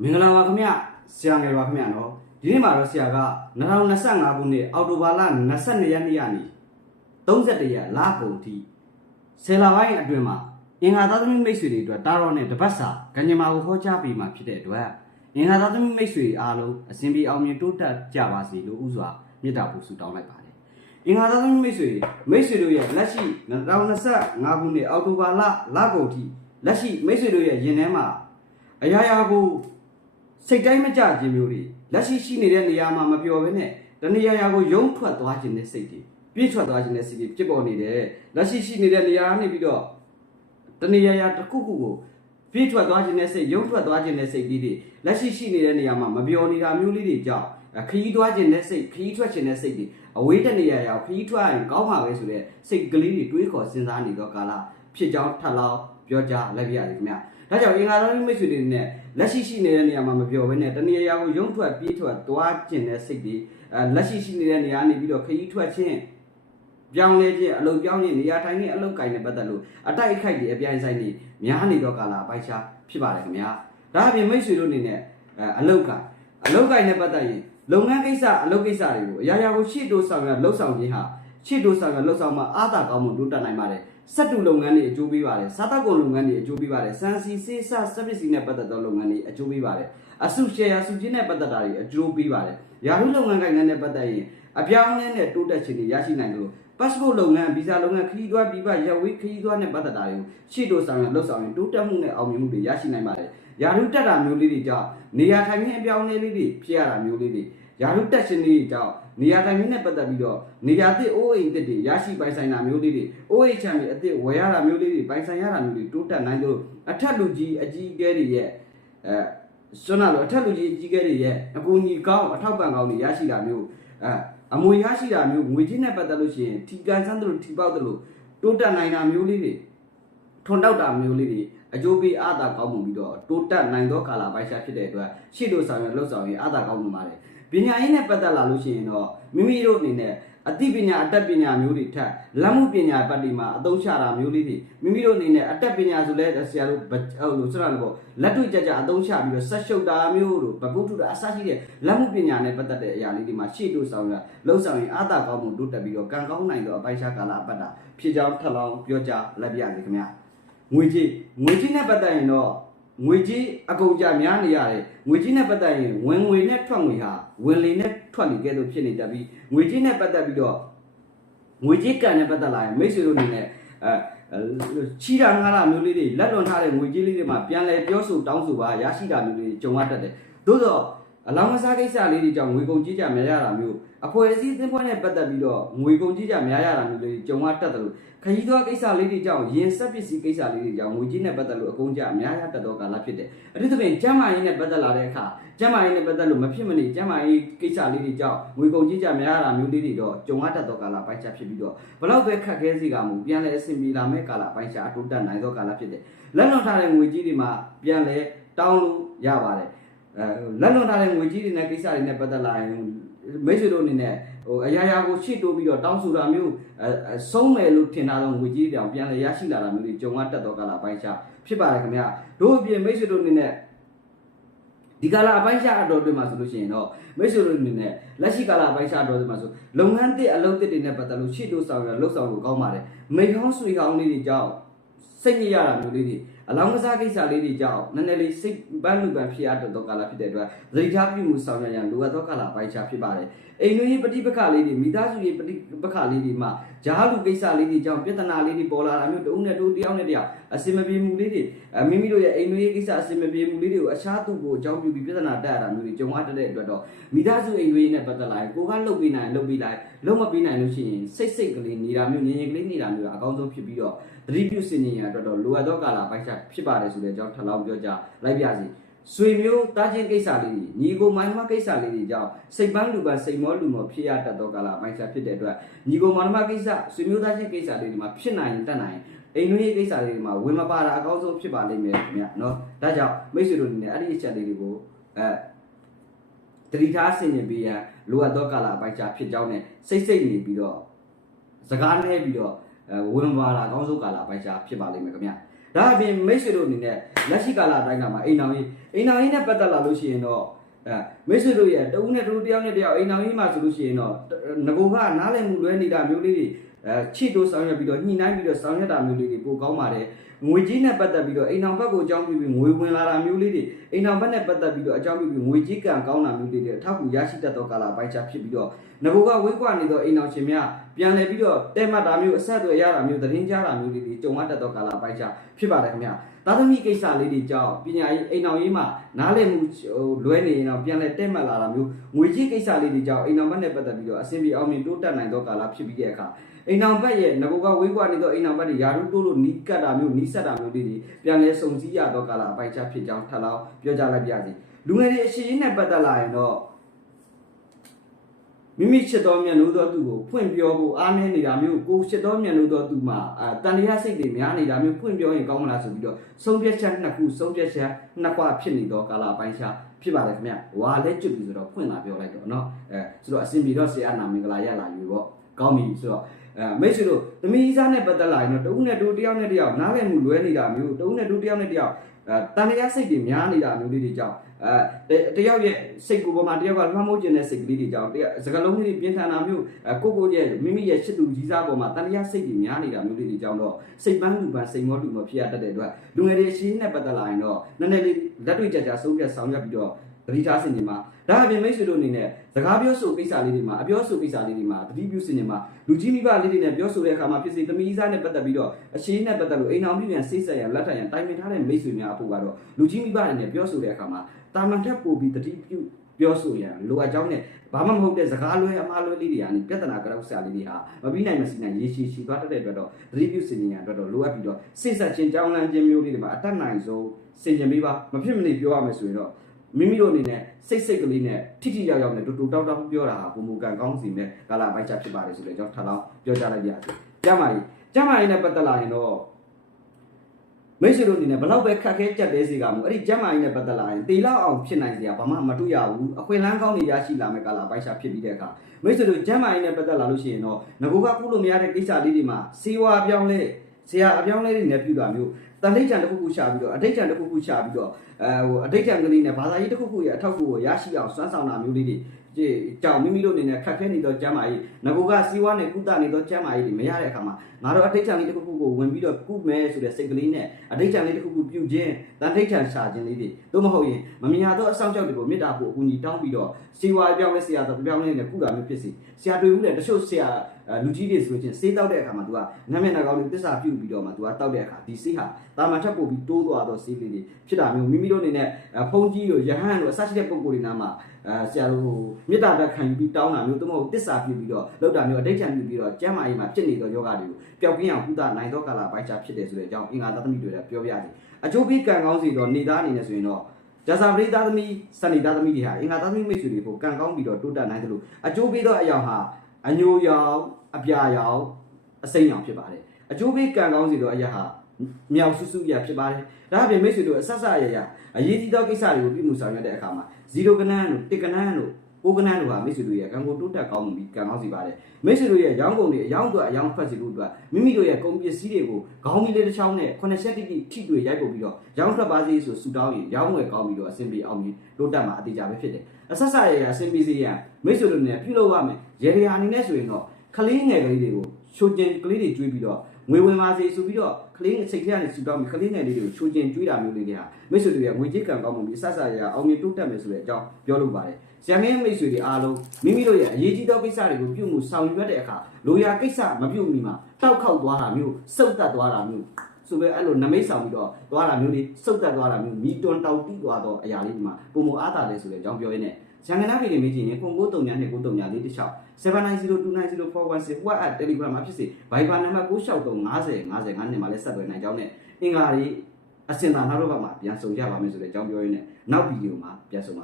မင်္ဂလာပါခင်ဗျဆရာငယ်ပါခင်ဗျနော်ဒီနေ့မှာတော့ဆရာက2025ခုနှစ်အောက်တိုဘာလ22ရက်နေ့ကနေ31ရက်လကုန်ထိဆယ်လပိုင်းအတွင်းမှာအင်္ဂါသားသမီးမိတ်ဆွေတွေအတွက်တာရောနဲ့တပတ်စာကညမာကိုဟောကြားပေးမှာဖြစ်တဲ့အတွက်အင်္ဂါသားသမီးမိတ်ဆွေအားလုံးအစဉ်ပြေအောင်မြင်တိုးတက်ကြပါစေလို့ဥစွာမေတ္တာပို့ဆုတောင်းလိုက်ပါတယ်အင်္ဂါသားသမီးမိတ်ဆွေမိတ်ဆွေတို့ရဲ့လက်ရှိ2025ခုနှစ်အောက်တိုဘာလလကုန်ထိလက်ရှိမိတ်ဆွေတို့ရဲ့ရင်ထဲမှာအရာရာကို စိတ်တိုင်းမကြခြင်းမျိုးတွေလက်ရှိရှိနေတဲ့နေရာမှာမပျော်ဘဲနဲ့တဏှာရာကိုယုံထွက်သွားခြင်းတဲ့စိတ်တွေပြည့်ထွက်သွားခြင်းတဲ့စိတ်တွေဖြစ်ပေါ်နေတယ်လက်ရှိရှိနေတဲ့နေရာကနေပြီးတော့တဏှာရာတစ်ခုခုကိုပြည့်ထွက်သွားခြင်းတဲ့စိတ်ယုံထွက်သွားခြင်းတဲ့စိတ်ကြီးတွေလက်ရှိရှိနေတဲ့နေရာမှာမပျော်နေတာမျိုးလေးတွေကြောင့်ခရီးသွားခြင်းတဲ့စိတ်ခရီးထွက်ခြင်းတဲ့စိတ်တွေအဝေးတနေရာရောက်ခရီးထွက်ရင်ကောင်းပါပဲဆိုတဲ့စိတ်ကလေးတွေတွေးခေါ်စဉ်းစားနေတော့ကာလဖြစ်ကြောင်းထပ်လောက်ပြောကြားလိုက်ပြရတယ်ခင်ဗျာ ဒါကြောင့်အင်္ဂါတော်မိတ်ဆွေတွေနဲ့လက်ရှိရှိနေတဲ့နေရာမှာမပြောဘဲနဲ့တဏှာရာကိုယုံထွက်ပြေးထွက်သွားကျင်တဲ့စိတ်တွေအဲလက်ရှိရှိနေတဲ့နေရာနေပြီးတော့ခရီးထွက်ခြင်းပြောင်းလဲခြင်းအလုပ်ပြောင်းခြင်းနေရာထိုင်ခြင်းအလုပ်ကိုင်နဲ့ပတ်သက်လို့အတိုက်အခိုက်တွေအပြိုင်ဆိုင်တွေများနေတော့ကာလာအပိုက်ရှားဖြစ်ပါတယ်ခင်ဗျာဒါအပြင်မိတ်ဆွေတို့အနေနဲ့အဲအလုပ်ကိုင်အလုပ်ကိုင်နဲ့ပတ်သက်ရင်လုပ်ငန်းကိစ္စအလုပ်ကိစ္စတွေကိုအရာရာကိုရှေ့တိုးဆောင်ရလှုပ်ဆောင်ခြင်းဟာရှေ့တိုးဆောင်ရလှုပ်ဆောင်မှအားသာကောင်းမှုတိုးတက်နိုင်ပါတယ် စက်တူလုပ်ငန်းတွေအကျိုးပေးပါတယ်စားတောက်ကုန်လုပ်ငန်းတွေအကျိုးပေးပါတယ်စံစီစေးစစပစ္စည်းနဲ့ပတ်သက်သောလုပ်ငန်းတွေအကျိုးပေးပါတယ်အစုရှယ်ယာစုချင်းနဲ့ပတ်သက်တာတွေအကျိုးပေးပါတယ်ယာရုလုပ်ငန်းကိုင်ငန်းနဲ့ပတ်သက်ရင်အပြောင်းအလဲနဲ့တိုးတက်ခြင်းတွေရရှိနိုင်လို့ passport လုပ်ငန်းဗီဇာလုပ်ငန်းခရီးသွားပြည်ပရပ်ဝေးခရီးသွားနဲ့ပတ်သက်တာတွေကိုရှေ့တိုးဆောင်ရလှုပ်ဆောင်ရင်တိုးတက်မှုနဲ့အောင်မြင်မှုတွေရရှိနိုင်ပါတယ်ယာရုတက်တာမျိုးလေးတွေကြောင့်နေရာထိုင်ခင်းအပြောင်းအလဲလေးတွေဖြစ်ရတာမျိုးလေးတွေ ယာရုတက်ရှင်လေးတွေကြောင့်နေရာထိုင်ခင်းနဲ့ပတ်သက်ပြီးတော့နေရာသစ်အိုးအိမ်သစ်တွေရရှိပိုင်ဆိုင်တာမျိုးလေးတွေအိုးအိမ်ချမ်းတွေအသစ်ဝယ်ရတာမျိုးလေးတွေပိုင်ဆိုင်ရတာမျိုးတွေတိုးတက်နိုင်လို့အထက်လူကြီးအကြီးအကဲတွေရဲ့အဲစွမ်းနာလို့အထက်လူကြီးအကြီးအကဲတွေရဲ့အကူအညီကောင်းအထောက်ပံ့ကောင်းတွေရရှိတာမျိုးအဲအမွေရရှိတာမျိုးငွေချင်းနဲ့ပတ်သက်လို့ရှိရင်ထီကန်ဆန်းတယ်လို့ထီပေါက်တယ်လို့တိုးတက်နိုင်တာမျိုးလေးတွေထွန်တောက်တာမျိုးလေးတွေအကျိုးပေးအားသာကောင်းမှုပြီးတော့တိုးတက်နိုင်သောကာလပိုင်းခြားဖြစ်တဲ့အတွက်ရှေ့တို့ဆောင်ရလှုပ်ဆောင်ရင်အားသာကောင်းမှုပါတယ် ပညာရေးနဲ့ပတ်သက်လာလို့ရှိရင်တော့မိမိတို့အနေနဲ့အသိပညာအတတ်ပညာမျိုးတွေထက်လက်မှုပညာပတ်တိမှာအသုံးချတာမျိုးလေးတွေမိမိတို့အနေနဲ့အတတ်ပညာဆိုလဲဆရာတို့ဟိုလိုဆိုတာလို့ပေါ့လက်တွေ့ကြကြအသုံးချပြီးတော့ဆက်ရှုပ်တာမျိုးတို့ဗပုထုတာအစရှိတဲ့လက်မှုပညာနဲ့ပတ်သက်တဲ့အရာလေးတွေမှာရှေ့တို့ဆောင်ရလှုပ်ဆောင်ရင်အားသာကောင်းမှုတိုးတက်ပြီးတော့ကံကောင်းနိုင်သောအပိုင်းခြားကာလအပတ်တာဖြစ်ကြောင်းထပ်လောင်းပြောကြားလက်ပြရစီခင်ဗျာငွေကြီးငွေကြီးနဲ့ပတ်သက်ရင်တော့ ငွေကြီးအကုန်ကြများနေရတယ်ငွေကြီးနဲ့ပတ်သက်ရင်ဝင်ငွေနဲ့ထွက်ငွေဟာဝင်လေနဲ့ထွက်လေကဲ့သို့ဖြစ်နေတတ်ပြီးငွေကြီးနဲ့ပတ်သက်ပြီးတော့ငွေကြီးကံနဲ့ပတ်သက်လာရင်မိတ်ဆွေတို့အနေနဲ့အဲချီတာငါးတာမျိုးလေးတွေလက်လွန်ထားတဲ့ငွေကြီးလေးတွေမှာပြန်လဲပြောဆိုတောင်းဆိုပါရရှိတာမျိုးလေးတွေကြုံရတတ်တယ်သို့တော့ အလောင်းမစားကိစ္စလေးတွေကြောင့်ငွေကုန်ကြီးကြများရတာမျိုးအဖွဲ့အစည်းသင်းဖွဲ့နဲ့ပတ်သက်ပြီးတော့ငွေကုန်ကြီးကြများရတာမျိုးလေးကြုံရတတ်တယ်လို့ခရီးသွားကိစ္စလေးတွေကြောင့်ရင်ဆက်ပစ္စည်းကိစ္စလေးတွေကြောင့်ငွေကြီးနဲ့ပတ်သက်လို့အကုန်ကြများရတတ်သောကာလဖြစ်တယ်အထူးသဖြင့်ကျန်းမာရေးနဲ့ပတ်သက်လာတဲ့အခါကျန်းမာရေးနဲ့ပတ်သက်လို့မဖြစ်မနေကျန်းမာရေးကိစ္စလေးတွေကြောင့်ငွေကုန်ကြီးကြများရတာမျိုးလေးတွေတော့ကြုံရတတ်သောကာလပိုင်းခြားဖြစ်ပြီးတော့ဘလောက်ပဲခက်ခဲစီကမှုပြန်လဲအဆင်ပြေလာမဲ့ကာလပိုင်းခြားအတိုးတက်နိုင်သောကာလဖြစ်တယ်လက်လွန်ထားတဲ့ငွေကြီးတွေမှာပြန်လဲတောင်းလို့ရပါတယ်အဲ လက်လွန်ထားတဲ့ငွေကြီးတွေနဲ့ကိစ္စတွေနဲ့ပတ်သက်လာရင်မိတ်ဆွေတို့အနေနဲ့ဟိုအရာရာကိုရှေ့တိုးပြီးတော့တောင်းဆိုတာမျိုးအဲအဲဆုံးမယ်လို့ထင်ထားသောငွေကြီးတွေအောင်ပြန်လဲရရှိလာတာမျိုးတွေကြုံရတတ်သောကာလပိုင်းခြားဖြစ်ပါတယ်ခင်ဗျာတို့အပြင်မိတ်ဆွေတို့အနေနဲ့ဒီကာလအပိုင်းခြားအတော်တွေမှာဆိုလို့ရှိရင်တော့မိတ်ဆွေတို့အနေနဲ့လက်ရှိကာလအပိုင်းခြားအတော်တွေမှာဆိုလုပ်ငန်းတစ်အလုပ်တစ်တွေနဲ့ပတ်သက်လို့ရှေ့တိုးဆောင်ရလှုပ်ဆောင်လို့ကောင်းပါတယ်မိဟောင်းဆွေဟောင်းလေးတွေကြောင့်စိတ်ညစ်ရတာမျိုးလေးတွေ အလောင်းကစားကိစ္စလေးတွေကြောင့်နည်းနည်းလေးစိတ်ပန်းလူပန်းဖြစ်ရတော့ကာလဖြစ်တဲ့အတွက်သတိထားပြုမှုဆောင်ရွက်ရန်လိုအပ်သောကာလပိုင်းခြားဖြစ်ပါတယ်အိမ်တွင်းရေးပဋိပက္ခလေးတွေမိသားစုရေးပဋိပက္ခလေးတွေမှာဂျားလူကိစ္စလေးတွေကြောင့်ပြဿနာလေးတွေပေါ်လာတာမျိုးတဦးနဲ့တူတယောက်နဲ့တယောက်အစင်မပြေမှုလေးတွေအမိမိတို့ရဲ့အိမ်တွင်းရေးကိစ္စအစင်မပြေမှုလေးတွေကိုအခြားသူကိုအကြောင်းပြုပြီးပြဿနာတက်ရတာမျိုးတွေကြုံရတဲ့အတွက်တော့မိသားစုအိမ်တွင်းရေးနဲ့ပတ်သက်လာရင်ကိုကလှုပ်ပေးနိုင်လှုပ်ပေးလိုက်လှုပ်မပေးနိုင်လို့ရှိရင်စိတ်စိတ်ကလေးနေတာမျိုးငြင်းငြင်းကလေးနေတာမျိုးအကောင်းဆုံးဖြစ်ပြီးတော့ သတိပြုစင်ရင်ရအတွက်တော့လိုအပ်သောကာလပိုင်းခြားဖြစ်ပါတယ်ဆိုတဲ့အကြောင်းထပ်လောင်းပြောကြလိုက်ပြစီဆွေမျိုးတားချင်းကိစ္စလေးတွေညီကိုမိုင်းမကိစ္စလေးတွေကြောင့်စိတ်ပန်းလူပန်းစိတ်မောလူမောဖြစ်ရတတ်သောကာလပိုင်းခြားဖြစ်တဲ့အတွက်ညီကိုမောင်နှမကိစ္စဆွေမျိုးသားချင်းကိစ္စလေးတွေမှာဖြစ်နိုင်တတ်နိုင်အိမ်တွင်းရေးကိစ္စလေးတွေမှာဝင်မပါတာအကောင်းဆုံးဖြစ်ပါလိမ့်မယ်ခင်ဗျနော်ဒါကြောင့်မိတ်ဆွေတို့အနေနဲ့အဲ့ဒီအချက်လေးတွေကိုအဲတတိထားဆင်ញင်ပေးရန်လိုအပ်သောကာလပိုင်းခြားဖြစ်ကြောင်းနဲ့စိတ်စိတ်နေပြီးတော့စကားနဲ့ပြီးတော့အဲ ဝင်ပါတာအကောင်းဆုံးကာလပိုင်းခြားဖြစ်ပါလိမ့်မယ်ခင်ဗျဒါအပြင်မိတ်ဆွေတို့အနေနဲ့လက်ရှိကာလအတိုင်းကမှာအိမ်တော်ကြီးအိမ်တော်ကြီးနဲ့ပတ်သက်လာလို့ရှိရင်တော့အဲမိတ်ဆွေတို့ရဲ့တဦးနဲ့တဦးတယောက်နဲ့တယောက်အိမ်တော်ကြီးမှာဆိုလို့ရှိရင်တော့ငကိုကနားလည်မှုလွဲနေတာမျိုးလေးတွေအဲချစ်တို့ဆောင်ရွက်ပြီးတော့ညှိနှိုင်းပြီးတော့ဆောင်ရွက်တာမျိုးလေးတွေပိုကောင်းပါတယ်ငွေကြီးနဲ့ပတ်သက်ပြီးတော့အိမ်တော်ဘက်ကိုအကြောင်းပြုပြီးငွေဝင်လာတာမျိုးလေးတွေအိမ်တော်ဘက်နဲ့ပတ်သက်ပြီးတော့အကြောင်းပြုပြီးငွေကြီးကံကောင်းတာမျိုးလေးတွေအထောက်အကူရရှိတတ်သောကာလပိုင်းခြားဖြစ်ပြီးတော့ ငကိုကဝိကွာနေသောအိမ်တော်ရှင်များပြန်လည်ပြီးတော့တဲမှတ်တာမျိုးအဆက်အသွယ်ရတာမျိုးသတင်းကြားတာမျိုးလေးတွေကြုံရတတ်သောကာလပိုင်းခြားဖြစ်ပါတယ်ခင်ဗျာသားသမီးကိစ္စလေးတွေကြောင့်ပညာရေးအိမ်အောင်ရေးမှာနားလည်မှုဟိုလွဲနေရင်တော့ပြန်လဲတက်မှတ်လာတာမျိုးငွေကြီးကိစ္စလေးတွေကြောင့်အိမ်အောင်ဘက်နဲ့ပတ်သက်ပြီးတော့အဆင်ပြေအောင်မြင်တိုးတက်နိုင်သောကာလဖြစ်ပြီးတဲ့အခါအိမ်အောင်ဘက်ရဲ့ငကောကဝေးကွာနေသောအိမ်အောင်ဘက်တွေယာရုတိုးလို့နီးကတ်တာမျိုးနီးဆက်တာမျိုးလေးတွေပြန်လဲစုံစည်းရသောကာလအပိုင်ချဖြစ်ကြောင်းထပ်လောင်းပြောကြလိုက်ပါရစေလူငယ်တွေအရှိန်နဲ့ပတ်သက်လာရင်တော့ မိမိချစ်တော်မြတ်လို့သောသူကိုဖွင့်ပြောဖို့အားနည်းနေတာမျိုးကိုချစ်တော်မြတ်လို့သောသူမှာအာတန်တရားစိတ်တွေများနေတာမျိုးဖွင့်ပြောရင်ကောင်းမလားဆိုပြီးတော့ဆုံးဖြတ်ချက်နှစ်ခုဆုံးဖြတ်ချက်နှစ်ခွဖြစ်နေတော့ကာလာပိုင်းခြားဖြစ်ပါတယ်ခင်ဗျဝါလက်ကျွတ်ပြီဆိုတော့ဖွင့်လာပြောလိုက်တော့เนาะအဲဆိုတော့အစင်ပြီးတော့ဆရာနာမင်္ဂလာရလာယူပေါ့ကောင်းပြီဆိုတော့အဲမိတ်ဆွေတို့သမီးစားနဲ့ပတ်သက်လာရင်တော့တဦးနဲ့တူတယောက်နဲ့တယောက်နားလည်မှုလွဲနေတာမျိုးတဦးနဲ့တူတယောက်နဲ့တယောက်အဲ တန်တရားစိတ်တွေများနေတာမျိုးလေးတွေကြောင့်အဲတယောက်ရဲ့စိတ်ကိုယ်ပေါ်မှာတယောက်ကလွှမ်းမိုးခြင်းတဲ့စိတ်ကလေးတွေကြောင့်တရားစကလုံးလေးတွေပြင်းထန်တာမျိုးအဲကိုကိုရဲ့မိမိရဲ့ချစ်သူကြီးစားပေါ်မှာတန်တရားစိတ်တွေများနေတာမျိုးလေးတွေကြောင့်တော့စိတ်ပန်းလူပန်းစိတ်မောလူမဖြစ်ရတတ်တဲ့အတွက်လူငယ်တွေအရှင်းနဲ့ပတ်သက်လာရင်တော့နည်းနည်းလေးလက်တွေ့ကြကြဆုံးဖြတ်ဆောင်ရွက်ပြီးတော့ တတိထားစင်နေမှာဒါအပြင်မိတ်ဆွေတို့အနေနဲ့စကားပြောဆိုကိစ္စလေးတွေမှာအပြောဆိုကိစ္စလေးတွေမှာတတိပြုစင်နေမှာလူကြီးမိဘလေးတွေနဲ့ပြောဆိုတဲ့အခါမှာဖြစ်စေသမီးစားနဲ့ပတ်သက်ပြီးတော့အရှင်းနဲ့ပတ်သက်လို့အိမ်အောင်ပြပြန်စိတ်ဆက်ရလက်ထပ်ရန်တိုင်ပင်ထားတဲ့မိတ်ဆွေများအဖို့ကတော့လူကြီးမိဘတွေနဲ့ပြောဆိုတဲ့အခါမှာတာမန်ထက်ပိုပြီးတတိပြုပြောဆိုရန်လိုအပ်ကြောင်းနဲ့ဘာမှမဟုတ်တဲ့စကားလွဲအမှားလွဲလေးတွေကနေပြဿနာကြောက်စရာလေးတွေဟာမပြီးနိုင်မစီနိုင်ရေရှည်ရှည်သွားတတ်တဲ့အတွက်တော့တတိပြုစင်နေရန်အတွက်တော့လိုအပ်ပြီးတော့စိတ်ဆက်ချင်းကြောင်းလန့်ခြင်းမျိုးလေးတွေမှာအတတ်နိုင်ဆုံးစင်ကြင်ပေးပါမဖြစ်မနေပြောရမယ်ဆိုရင်တော့ မိမိတို့အနေနဲ့စိတ်စိတ်ကလေးနဲ့ထိထိရောက်ရောက်နဲ့တူတူတောက်တောက်ပြောတာဟာပုံမူကံကောင်းစီမဲ့ကာလာပိုက်ချဖြစ်ပါတယ်ဆိုတဲ့အကြောင်းထပ်လောင်းပြောကြလိုက်ပါရစေ။ကျမ်းမာရေးကျမ်းမာရေးနဲ့ပတ်သက်လာရင်တော့မိတ်ဆွေတို့အနေနဲ့ဘလောက်ပဲခက်ခဲကြက်တဲစီကမှုအဲ့ဒီကျမ်းမာရေးနဲ့ပတ်သက်လာရင်တေလောက်အောင်ဖြစ်နိုင်စရာဘာမှမတွေ့ရဘူးအခွင့်အလမ်းကောင်းတွေရရှိလာမဲ့ကာလာပိုက်ချဖြစ်ပြီးတဲ့အခါမိတ်ဆွေတို့ကျမ်းမာရေးနဲ့ပတ်သက်လာလို့ရှိရင်တော့ငကိုကကုလို့မရတဲ့ကိစ္စလေးတွေမှာစေဝါပြောင်းလဲ ဆရာအပြောင်းလဲတွေနဲ့ပြုတာမျိုးတန်ဋိဌာန်တစ်ခုခုရှာပြီးတော့အဋိဌာန်တစ်ခုခုရှာပြီးတော့အဲဟိုအဋိဌာန်ကလေးနဲ့ဘာသာရေးတစ်ခုခုရဲ့အထောက်အကူကိုရရှိအောင်စွမ်းဆောင်တာမျိုးလေးတွေဒီ ကြောင့်မိမိတို့အနေနဲ့ခက်ခဲနေသောကျမ်းမာရေးငကိုကစီဝါနဲ့ကုသနေသောကျမ်းမာရေးတွေမရတဲ့အခါမှာငါတို့အဋိဌာန်လေးတစ်ခုခုကိုဝင်ပြီးတော့ကုမယ်ဆိုတဲ့စိတ်ကလေးနဲ့အဋိဌာန်လေးတစ်ခုခုပြုခြင်းတန်ဋိဌာန်ရှာခြင်းလေးတွေတို့မဟုတ်ရင်မမြင်ရသောအဆောင်ကြောက်တွေကိုမေတ္တာဖို့အကူအညီတောင်းပြီးတော့စီဝါပြောင်းလဲဆရာတော်ပြောင်းလဲနဲ့ကုတာမျိုးဖြစ်စီဆရာတွေ့ဦးတဲ့တချို့ဆရာလူကြီးတွေဆိုချင်းစေးတောက်တဲ့အခါမှာ तू ကနာမည်နာကောင်းလေးသစ္စာပြုပြီးတော့မှ तू ကတောက်တဲ့အခါဒီစေးဟာတာမန်ထပ်ပို့ပြီးတိုးသွားသောစေးလေးတွေဖြစ်တာမျိုးမိမိတို့အနေနဲ့ဖုန်ကြီးတို့ယဟန်တို့အစရှိတဲ့ပုံကိုယ်တွေနားမှာ အဲဆရာတို့မေတ္တာတက်ခံယူပြီးတောင်းတာမျိုးတမဟုတ်သစ္စာပြုပြီးတော့လောက်တာမျိုးအဋိဋ္ဌံပြုပြီးတော့ကျမ်းမာရေးမှာဖြစ်နေသောယောဂတွေကိုပျောက်ကင်းအောင်ကုသနိုင်သောကာလပိုင်းခြားဖြစ်တယ်ဆိုတဲ့အကြောင်းအင်္ဂါသသမီတွေလည်းပြောပြစီအကျိုးပေးကံကောင်းစီတော့နေသားအနေနဲ့ဆိုရင်တော့ဇာစာပရိသသမီစဏိသားသမီတွေဟာအင်္ဂါသမီမိတ်ဆွေတွေကိုကံကောင်းပြီးတော့တိုးတက်နိုင်တယ်လို့အကျိုးပေးသောအရာဟာအညိုရောင်အပြာရောင်အစိမ်းရောင်ဖြစ်ပါတယ်အကျိုးပေးကံကောင်းစီတော့အရာဟာ မြောက်စုစုရဖြစ်ပါတယ်ဒါအပြင်မိတ်ဆွေတို့အဆက်ဆက်ရရအရေးကြီးသောကိစ္စတွေကိုပြုမှုဆောင်ရွက်တဲ့အခါမှာ0ကနန်းတို့1ကနန်းတို့ကိုကနန်းတို့ဟာမိတ်ဆွေတို့ရဲ့ကံကိုတိုးတက်ကောင်းမှုပြီးကံကောင်းစီပါတယ်မိတ်ဆွေတို့ရဲ့ရောင်းကုန်တွေအယောင်းအတွက်အယောင်းဖက်စီတို့အတွက်မိမိတို့ရဲ့ကုန်ပစ္စည်းတွေကိုခေါင်းမီလေးတစ်ချောင်းနဲ့9ချက်တိတိထိတွေ့ရိုက်ပုတ်ပြီးတော့ရောင်းထွက်ပါစေဆိုဆူတောင်းရင်ရောင်းဝယ်ကောင်းပြီးတော့အဆင်ပြေအောင်ပြီးတိုးတက်မှာအသေးချာပဲဖြစ်တယ်အဆက်ဆက်ရရအဆင်ပြေစေရန်မိတ်ဆွေတို့နဲ့ပြုလုပ်ရမယ်ရေဒီယာအနေနဲ့ဆိုရင်တော့ကလေးငယ်ကလေးတွေကိုချိုကျင်ကလေးတွေကျွေးပြီးတော့ ငွေဝင်ပါစေဆိုပြီးတော့ကလေးစိတ်ထဲကနေဆူတောင်းပြီးကလေးငယ်လေးတွေကိုချိုကျင်ကျွေးတာမျိုးလေးတွေဟာမိတ်ဆွေတွေရဲ့ငွေကြေးကံကောင်းမှုပြီးဆက်ဆက်ရရအောင်မြင်တိုးတက်မယ်ဆိုတဲ့အကြောင်းပြောလိုပါတယ်။ဆရာငယ်မိတ်ဆွေတွေအားလုံးမိမိတို့ရဲ့အရေးကြီးသောကိစ္စတွေကိုပြုမှုဆောင်ရွက်တဲ့အခါလိုရာကိစ္စမပြုမီမှာတောက်ခောက်သွားတာမျိုးစုပ်တက်သွားတာမျိုးဆိုပဲအဲ့လိုနမိတ်ဆောင်ပြီးတော့သွားတာမျိုးတွေစုပ်တက်သွားတာမျိုးမီတွန်တောက်တီးသွားတော့အရာလေးဒီမှာပုံမအားတာလဲဆိုတဲ့အကြောင်းပြောရင်းနဲ့ ရန်ကုန်သားပြည်နေမေးကြည့်ရင်ကုန်ကိုတုံညာနဲ့ကိုတုံညာလေးတစ်ချောင်း7902904116 WhatsApp Telegram မှာဖြစ်စေ Viber နံပါတ်96305050နဲ့မှာလည်းဆက်သွယ်နိုင်ကြောင်းနဲ့အင်္ဂါရီအစင်သာနောက်တော့မှပြန်ဆုံကြပါမယ်ဆိုတဲ့အကြောင်းပြောရင်းနဲ့နောက်ဗီဒီယိုမှာပြန်ဆုံပါ